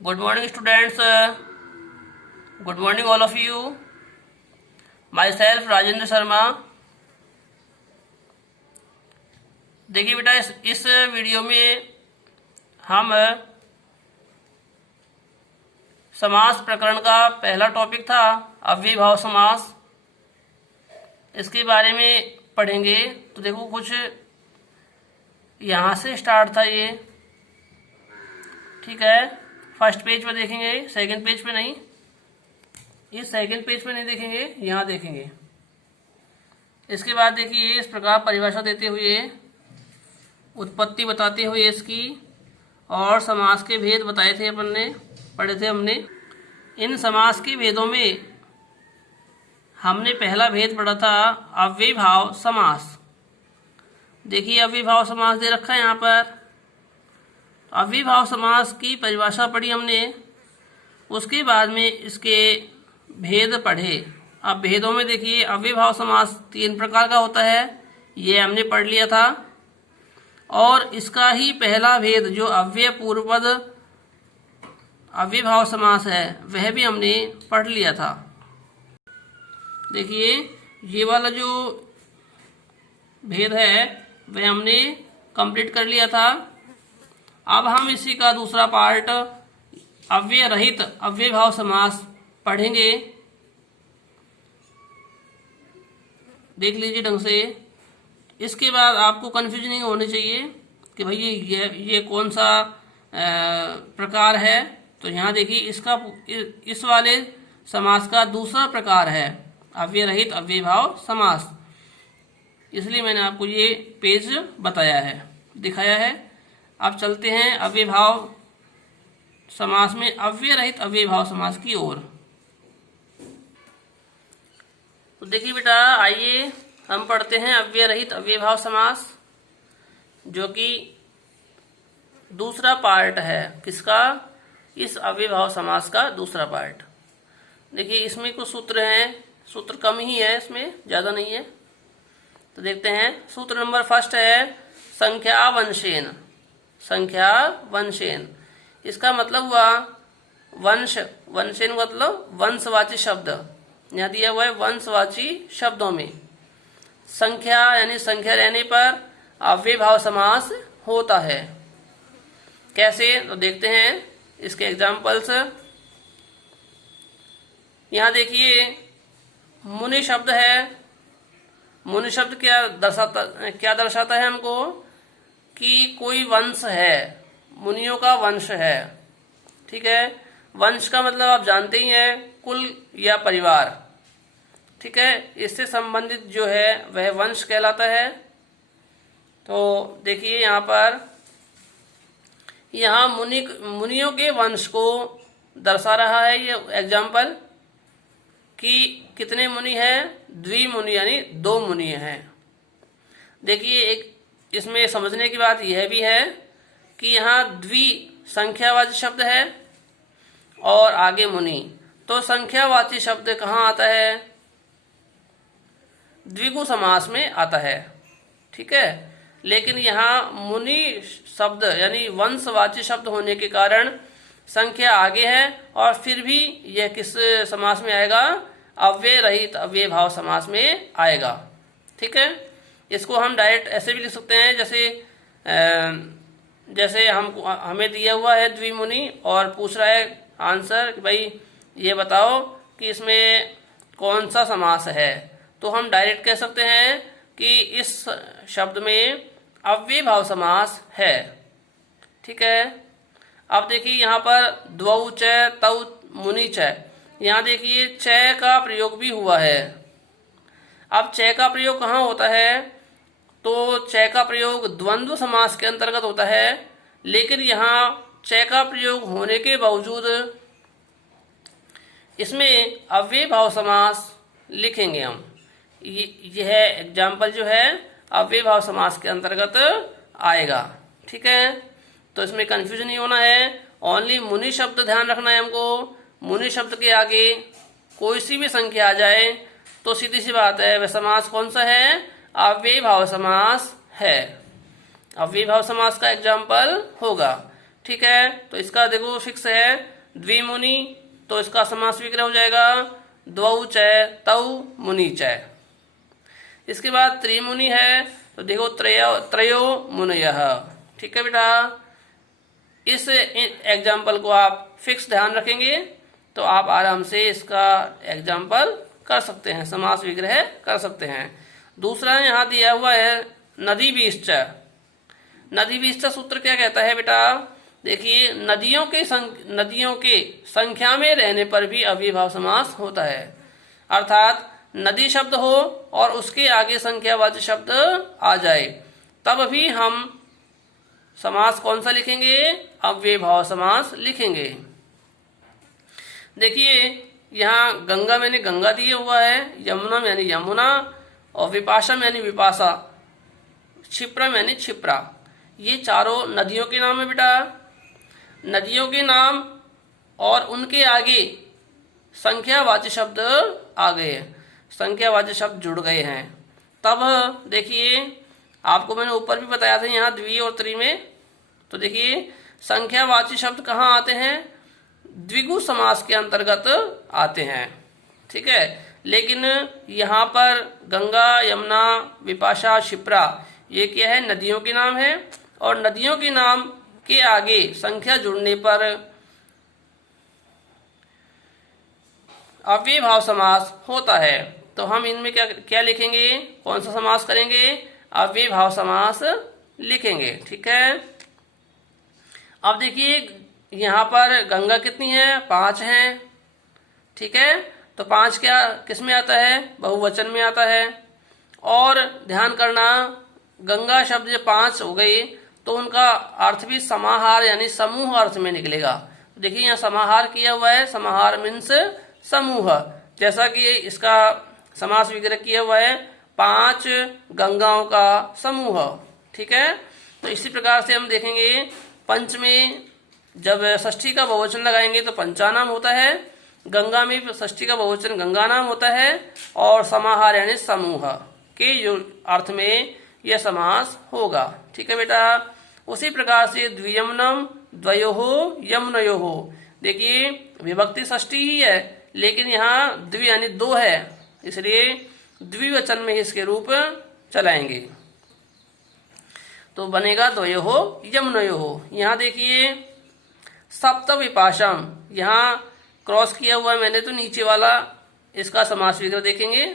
Good morning, students. Good morning, all of you. Myself, Rajendra Sharma. देखिए बेटा, इस वीडियो में हम समास प्रकरण का पहला टॉपिक था अव्ययीभाव समास, इसके बारे में पढ़ेंगे। तो देखो, कुछ यहाँ से स्टार्ट था ये, ठीक है। फर्स्ट पेज पे देखेंगे, सेकंड पेज पे नहीं, इस सेकंड पेज पे नहीं देखेंगे, यहाँ देखेंगे। इसके बाद देखिए, इस प्रकार परिभाषा देते हुए, उत्पत्ति बताते हुए इसकी, और समास के भेद बताए थे अपन ने, पढ़े थे हमने। इन समास के भेदों में हमने पहला भेद पढ़ा था अव्ययीभाव समास। देखिए, अव्ययीभाव समास दे रखा है यहाँ पर। अव्ययीभाव समास की परिभाषा पढ़ी हमने, उसके बाद में इसके भेद पढ़े। अब भेदों में देखिए, अव्ययीभाव समास 3 प्रकार का होता है, ये हमने पढ़ लिया था। और इसका ही पहला भेद जो अव्ययपूर्वपद अव्ययीभाव समास है, वह भी हमने पढ़ लिया था। देखिए, ये वाला जो भेद है वह हमने कंप्लीट कर लिया था। अब हम इसी का दूसरा पार्ट अव्यय रहित अव्ययीभाव समास पढ़ेंगे। देख लीजिए ढंग से। इसके बाद आपको कंफ्यूजन नहीं होनी चाहिए कि भाई ये कौन सा प्रकार है। तो यहाँ देखिए, इसका इस वाले समास का दूसरा प्रकार है अव्यय रहित अव्ययीभाव समास, इसलिए मैंने आपको ये पेज बताया है, दिखाया है। अब चलते हैं अव्ययीभाव समास में अव्यय रहित अव्ययीभाव समास की ओर। तो देखिए बेटा, आइए हम पढ़ते हैं अव्यय रहित अव्ययीभाव समास, जो कि दूसरा पार्ट है। किसका? इस अव्ययीभाव समास का दूसरा पार्ट। देखिए, इसमें कुछ सूत्र हैं, सूत्र कम ही है, इसमें ज़्यादा नहीं है। तो देखते हैं। सूत्र नंबर फर्स्ट है संख्यावंशेन। संख्यावंशेन, इसका मतलब हुआ वंश। वंशेन मतलब वंशवाची शब्द, यहाँ दिया हुआ है वंशवाची शब्दों में संख्या, यानी संख्या रहने पर अव्ययीभाव समास होता है। कैसे? तो देखते हैं इसके एग्जाम्पल्स। यहाँ देखिए, मुनि शब्द है। मुनि शब्द क्या दर्शाता है हमको? कि कोई वंश है, मुनियों का वंश है, ठीक है। वंश का मतलब आप जानते ही हैं, कुल या परिवार, ठीक है। इससे संबंधित जो है वह वंश कहलाता है। तो देखिए, यहाँ पर यहाँ मुनियों के वंश को दर्शा रहा है ये एग्जाम्पल, कि कितने मुनि हैं? द्विमुनि, यानी 2 मुनि हैं। देखिए, एक इसमें समझने की बात यह भी है कि यहाँ द्वि संख्यावाची शब्द है और आगे मुनि। तो संख्यावाची शब्द कहाँ आता है? द्विगु समास में आता है, ठीक है। लेकिन यहाँ मुनि शब्द यानी वंशवाची शब्द होने के कारण संख्या आगे है, और फिर भी यह किस समास में आएगा? अव्यय रहित अव्ययीभाव समास में आएगा, ठीक है। इसको हम डायरेक्ट ऐसे भी लिख सकते हैं, जैसे हमें दिया हुआ है द्विमुनि और पूछ रहा है आंसर कि भाई ये बताओ कि इसमें कौन सा समास है। तो हम डायरेक्ट कह सकते हैं कि इस शब्द में अव्ययीभाव समास है, ठीक है। अब देखिए, यहाँ पर द्वौ च तौ मुनि च, यहाँ देखिए च का प्रयोग भी हुआ है। अब च का प्रयोग कहाँ होता है? तो च का प्रयोग द्वंद्व समास के अंतर्गत होता है, लेकिन यहाँ च का प्रयोग होने के बावजूद इसमें अव्ययीभाव समास लिखेंगे हम। यह एग्जाम्पल जो है अव्ययीभाव समास के अंतर्गत आएगा, ठीक है। तो इसमें कंफ्यूजन नहीं होना है, ओनली मुनि शब्द ध्यान रखना है हमको। मुनि शब्द के आगे कोई सी भी संख्या आ जाए तो सीधी सी बात है, वह समास कौन सा है? अव्ययीभाव समास है। अव्ययीभाव समास का एग्जाम्पल होगा, ठीक है, तो इसका देखो फिक्स है द्विमुनि, तो इसका समास विग्रह हो जाएगा द्वौ च तौ मुनि च। इसके बाद त्रिमुनि है, तो देखो त्रयो मुनयः। ठीक है बेटा, इस एग्जाम्पल को आप फिक्स ध्यान रखेंगे तो आप आराम से इसका एग्जाम्पल कर सकते हैं, समास विग्रह कर सकते हैं। दूसरा यहाँ दिया हुआ है नदी बीश्च। नदी बीश्च सूत्र क्या कहता है बेटा, देखिए नदियों के संख्या में रहने पर भी अव्ययीभाव समास होता है, अर्थात नदी शब्द हो और उसके आगे संख्यावाचक शब्द आ जाए तब भी हम समास कौन सा लिखेंगे, अव्ययीभाव समास लिखेंगे। देखिए यहाँ गंगा मैंने गंगा दिया हुआ है, यमुना यानी यमुना, और विपाशम यानी विपाशा, क्षिप्रम यानी क्षिप्रा, ये चारों नदियों के नाम है बेटा। नदियों के नाम और उनके आगे संख्यावाचक शब्द आ गए, संख्यावाचक शब्द जुड़ गए हैं, तब देखिए आपको मैंने ऊपर भी बताया था यहाँ द्वि और त्रि में, तो देखिए संख्यावाचक शब्द कहाँ आते हैं, द्विगु समास के अंतर्गत आते हैं। ठीक है, लेकिन यहाँ पर गंगा, यमुना, विपाशा, क्षिप्रा ये क्या है, नदियों के नाम है, और नदियों के नाम के आगे संख्या जुड़ने पर अव्ययीभाव समास होता है। तो हम इनमें क्या लिखेंगे, कौन सा समास करेंगे, अव्ययीभाव समास लिखेंगे। ठीक है, अब देखिए यहाँ पर गंगा कितनी है, 5 हैं। ठीक है, तो 5 क्या किस में आता है, बहुवचन में आता है। और ध्यान करना, गंगा शब्द जब 5 हो गई तो उनका अर्थ भी समाहार यानी समूह अर्थ में निकलेगा। देखिए यहाँ समाहार किया हुआ है, समाहार मीन्स समूह, जैसा कि इसका समास विग्रह किया हुआ है 5 गंगाओं का समूह। ठीक है, तो इसी प्रकार से हम देखेंगे पंच में जब षष्ठी का बहुवचन लगाएंगे तो पंचानाम होता है, गंगा में षष्ठी का बहुवचन गंगा नाम होता है, और समाहार यानी समूह के जो अर्थ में यह समास होगा। ठीक है बेटा, उसी प्रकार से द्वियमनम द्वयोः यमुनयोः, देखिए विभक्ति षष्ठी ही है लेकिन यहाँ द्वि यानी 2 है, इसलिए द्विवचन में इसके रूप चलाएंगे, तो बनेगा द्वयोः यमुनयोः। यहाँ देखिए सप्त विपाशम, यहाँ क्रॉस किया हुआ है मैंने, तो नीचे वाला इसका समास विग्रह देखेंगे।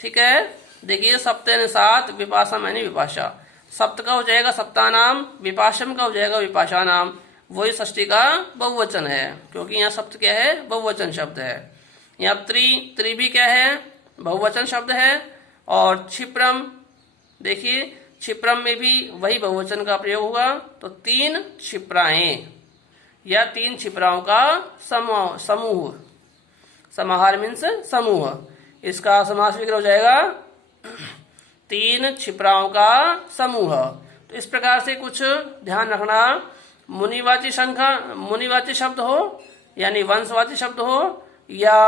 ठीक है, देखिए सप्त यानी 7, विपाशम यानी विपाशा, सप्त का हो जाएगा सप्तानाम, विपाशम का हो जाएगा विपाशानाम, वही षष्ठी का बहुवचन है क्योंकि यहाँ सप्त क्या है, बहुवचन शब्द है। यहाँ त्रि भी क्या है, बहुवचन शब्द है। और क्षिप्रम, देखिए क्षिप्रम में भी वही बहुवचन का प्रयोग होगा, तो 3 क्षिप्राएं या 3 क्षिप्राओं का समूह, समाहार मीन्स समूह, इसका समास विग्रह हो जाएगा 3 क्षिप्राओं का समूह। तो इस प्रकार से कुछ ध्यान रखना, मुनिवाची शब्द हो यानी वंशवाची शब्द हो या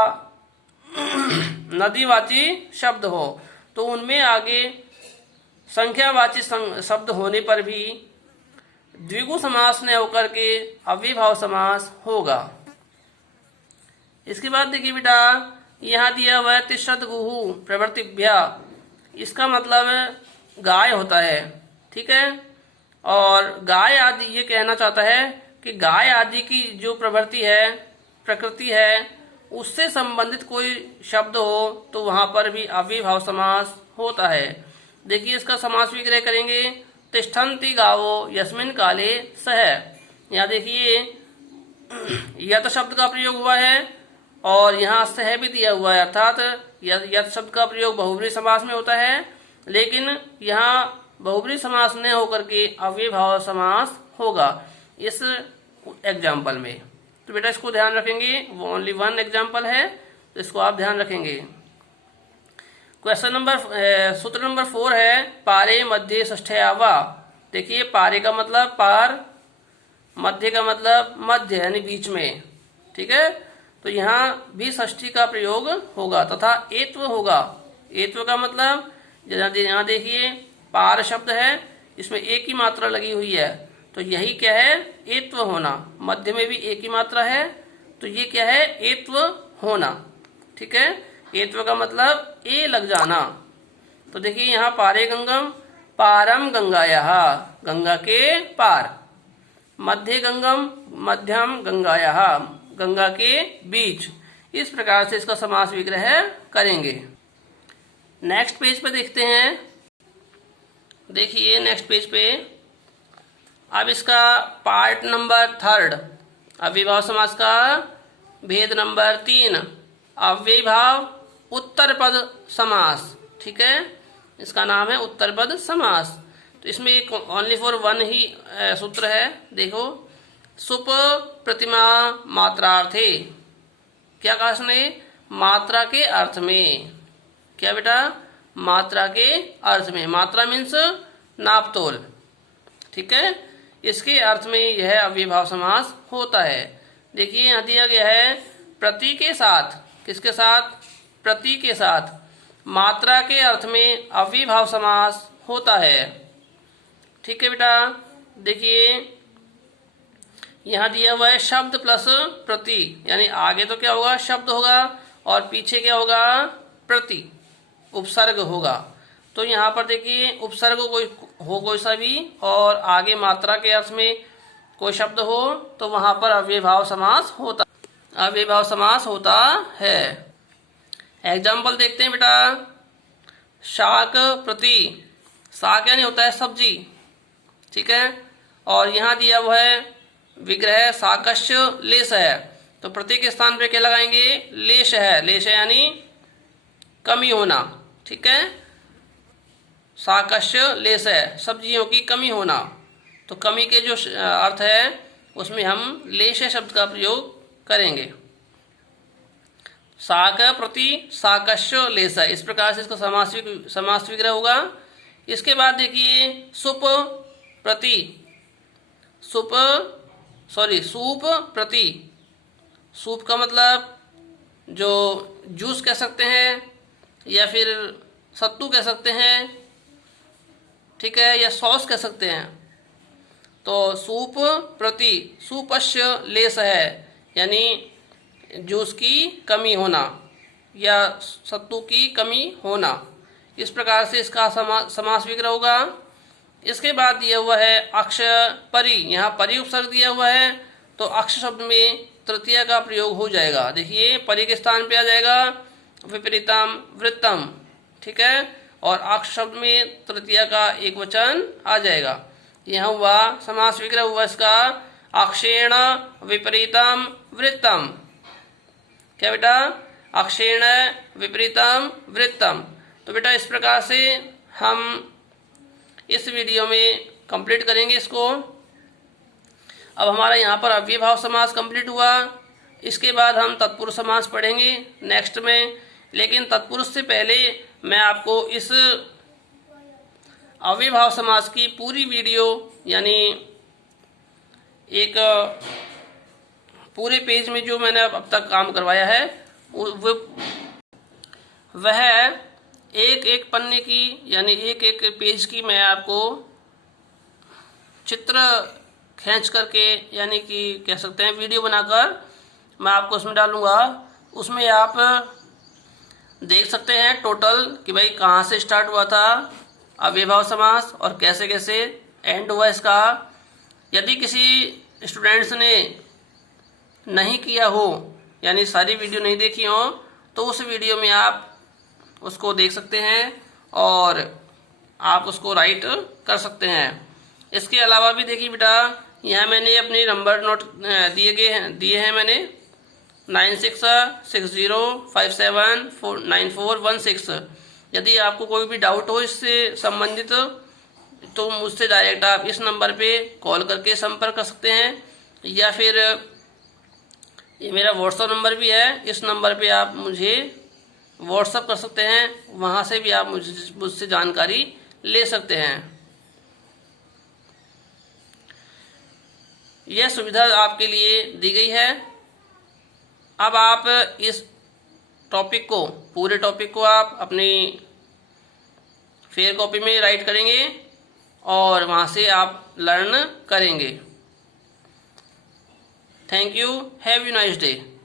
नदीवाची शब्द हो, तो उनमें आगे संख्यावाची शब्द होने पर भी द्विगु समास न होकर के अव्ययीभाव समास होगा। इसके बाद देखिए बेटा यहाँ दिया हुआ है तिष्ठत गुहु प्रवृत्तिभ्या, इसका मतलब गाय होता है। ठीक है, और गाय आदि ये कहना चाहता है कि गाय आदि की जो प्रवृत्ति है, प्रकृति है, उससे संबंधित कोई शब्द हो तो वहां पर भी अव्ययीभाव समास होता है। देखिए इसका समास विग्रह करेंगे, तिष्ठन्ति गावो यस्मिन् काले सह, यहाँ देखिए यत शब्द का प्रयोग हुआ है और यहाँ सह भी दिया हुआ है, अर्थात यत शब्द का प्रयोग बहुब्रीहि समास में होता है, लेकिन यहाँ बहुब्रीहि समास न होकर के अव्ययीभाव समास होगा इस एग्जाम्पल में। तो बेटा इसको ध्यान रखेंगे, वो ओनली 1 एग्जाम्पल है, तो इसको आप ध्यान रखेंगे। सूत्र नंबर 4 है पारे मध्य षष्ठ्यावा। देखिए पारे का मतलब पार, मध्य का मतलब मध्य यानी बीच में। ठीक है, तो यहाँ भी षष्ठी का प्रयोग होगा तथा एत्व होगा। एत्व का मतलब यहाँ देखिए पार शब्द है, इसमें एक ही मात्रा लगी हुई है, तो यही क्या है, एत्व होना। मध्य में भी एक ही मात्रा है, तो ये क्या है, एत्व होना। ठीक है, एत्व का मतलब ए लग जाना। तो देखिए यहाँ पारे गंगम, पारम गंगायाः, गंगा के पार। मध्य गंगम, मध्यम गंगायाः, गंगा के बीच। इस प्रकार से इसका समास विग्रह करेंगे। नेक्स्ट पेज पे देखते हैं। देखिए नेक्स्ट पेज पे अब इसका पार्ट नंबर 3, अव्ययीभाव समास का भेद नंबर 3, अव्ययीभाव उत्तर पद समास। ठीक है, इसका नाम है उत्तर पद समास। तो इसमें एक ओनली फॉर वन ही सूत्र है। देखो, सुप प्रतिमा मात्रार्थे, क्या कहा इसने, मात्रा के अर्थ में। क्या बेटा, मात्रा के अर्थ में। मात्रा मीन्स नापतोल। ठीक है, इसके अर्थ में यह अव्ययीभाव समास होता है। देखिए यहाँ दिया गया है, प्रति के साथ, किसके साथ, प्रति के साथ मात्रा के अर्थ में अव्ययीभाव समास होता है। ठीक है बेटा, देखिए यहाँ दिया हुआ है शब्द प्लस प्रति, यानी आगे तो क्या होगा, शब्द होगा, और पीछे क्या होगा, प्रति, उपसर्ग होगा। तो यहाँ पर देखिए उपसर्ग कोई सा भी, और आगे मात्रा के अर्थ में कोई शब्द हो, तो वहां पर अव्ययीभाव समास होता है। एग्जाम्पल देखते हैं बेटा। शाक प्रति, शाक यानी होता है सब्जी। ठीक है, और यहाँ दिया हुआ है विग्रह शाकस्य लेश है, तो प्रति के स्थान पे क्या लगाएंगे, लेश है। लेश है यानी कमी होना। ठीक है, शाकस्य लेश है, सब्जियों की कमी होना। तो कमी के जो अर्थ है उसमें हम लेश शब्द का प्रयोग करेंगे। शाक प्रति शाकस्य लेश, इस प्रकार से इसका समास विग्रह होगा। इसके बाद देखिए सूप प्रति, सूप प्रति, सूप का मतलब जो जूस कह सकते हैं, या फिर सत्तू कह सकते हैं। ठीक है, या सॉस कह सकते हैं। तो सूप प्रति, सूपस्य लेश है, यानी जूस की कमी होना या सत्तू की कमी होना। इस प्रकार से इसका समास विग्रह होगा। इसके बाद दिया हुआ है अक्ष परि, यहाँ परि उपसर्ग दिया हुआ है, तो अक्ष शब्द में तृतीया का प्रयोग हो जाएगा। देखिए परि के स्थान पे आ जाएगा विपरीतम वृत्तम। ठीक है, और अक्ष शब्द में तृतीया का एक वचन आ जाएगा। यहाँ हुआ समास विग्रह हुआ इसका अक्षेण विपरीतम वृत्तम। क्या बेटा, अक्षेण विपरीतम वृत्तम। तो बेटा इस प्रकार से हम इस वीडियो में कंप्लीट करेंगे इसको। अब हमारा यहाँ पर अव्ययीभाव समास कंप्लीट हुआ। इसके बाद हम तत्पुरुष समास पढ़ेंगे नेक्स्ट में। लेकिन तत्पुरुष से पहले मैं आपको इस अव्ययीभाव समास की पूरी वीडियो, यानी एक पूरे पेज में जो मैंने अब तक काम करवाया है, वह एक एक पन्ने की, यानी एक एक पेज की मैं आपको चित्र खींच करके, यानी कि कह सकते हैं वीडियो बनाकर मैं आपको उसमें डालूंगा। उसमें आप देख सकते हैं टोटल कि भाई कहाँ से स्टार्ट हुआ था अव्ययीभाव समास और कैसे कैसे एंड हुआ इसका। यदि किसी स्टूडेंट्स ने नहीं किया हो, यानी सारी वीडियो नहीं देखी हो, तो उस वीडियो में आप उसको देख सकते हैं और आप उसको राइट कर सकते हैं। इसके अलावा भी देखिए बेटा, यहाँ मैंने अपने नंबर नोट दिए हैं मैंने 9660579416। यदि आपको कोई भी डाउट हो इससे संबंधित, तो मुझसे डायरेक्ट आप इस नंबर पे कॉल करके संपर्क कर सकते हैं, या फिर ये मेरा व्हाट्सएप नंबर भी है, इस नंबर पे आप मुझे व्हाट्सएप कर सकते हैं। वहाँ से भी आप मुझसे जानकारी ले सकते हैं। यह सुविधा आपके लिए दी गई है। अब आप इस टॉपिक को, पूरे टॉपिक को आप अपनी फेयर कॉपी में राइट करेंगे और वहाँ से आप लर्न करेंगे। Thank you, have a nice day.